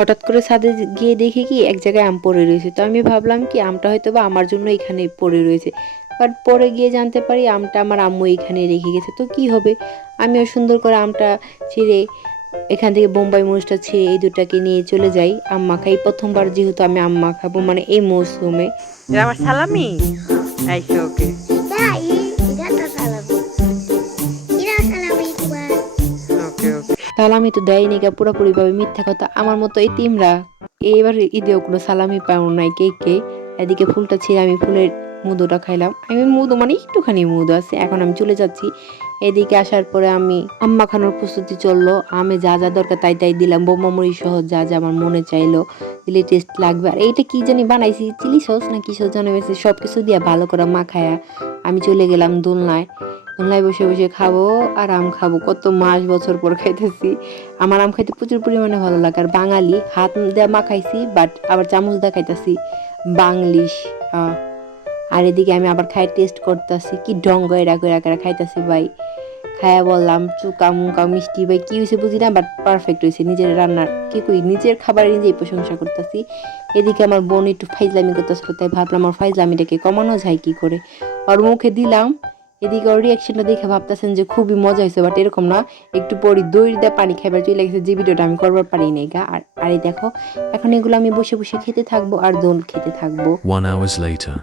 হঠাৎ করে ছাদে গিয়ে দেখি কি এক জায়গায় আম পড়ে রয়েছে। তো আমি ভাবলাম কি আমটা হয়তো বা আমার জন্য এখানে পড়ে রয়েছে। বাট পরে গিয়ে জানতে পারি আমটা আমার আম্মু এখানে রেখে গেছে। তো কি হবে, আমিও সুন্দর করে আমটা ছিঁড়ে এখান থেকে বোম্বাই মরিচটা ছিঁড়ে এই দুটাকে নিয়ে চলে যাই আম মাখাই। প্রথমবার যেহেতু আমি আম মাখাবো মানে এই মৌসুমে। এটা আমার সালামি আইসো ওকে ওকে ওকে সালামি তো দেয়নি গা, পুরোপুরি ভাবে মিথ্যা কথা। আমার মতো এই তিমরা এবার ঈদেও কোনো সালামি পাও নাই কে। এদিকে ফুলটা ছিঁড়ে আমি ফুলের মধুটা খাইলাম। আমি মধু মানে একটুখানি মধু আছে। এখন আমি চলে যাচ্ছি। এদিকে আসার পরে আমি আম মাখানোর প্রস্তুতি চললো। আমি যা যা দরকার তাই তাই দিলাম, বোম্বা মরিচ সহ যা যা আমার মনে চাইলো দিলে টেস্ট লাগবে। আর এইটা কি জানি বানাইছি, চিলি সস না কি সস জানা গেছে, সব কিছু দিয়ে ভালো করে মাখায়া আমি চলে গেলাম দোলনায়। দোলনায় বসে বসে খাবো আর আম খাবো। কত মাস বছর পর খাইতেছি। আমার আম খাইতে প্রচুর পরিমাণে ভালো লাগে। আর বাঙালি হাত দিয়ে মাখাইছি, বাট আবার চামচ দিয়ে খাইতেছি বাংলিশ। আর এদিকে আমি আবার খাই টেস্ট করতেছি কি ডঙ্গ এরা করে খাইতেছি ভাই। খায়া বললাম চুকা মুকা মিষ্টি ভাই কি হয়েছে বুঝি না, বাট পারফেক্ট হয়েছে। নিজের রান্নার কি কই, নিজের খাবার নিজেই প্রশংসা করতেছি। এদিকে আমার বোন একটু ফাইজলামি করতেছিল, তাই ভাবলাম আমার ফাইজলামিটাকে কমানো যায় কি করে। ওর মুখে দিলাম। এদিকে ওর রিয়াকশনটা দেখে ভাবতেছেন যে খুবই মজা হয়েছে, বাট এরকম না। একটু পরে দই দিয়ে পানি খাইবার চলে গেছে, যে ভিডিওটা আমি করবার পারি নাই গা। আর এই দেখো এখন এগুলো আমি বসে বসে খেতে থাকবো আর দোল খেতে থাকবো। 1 hour later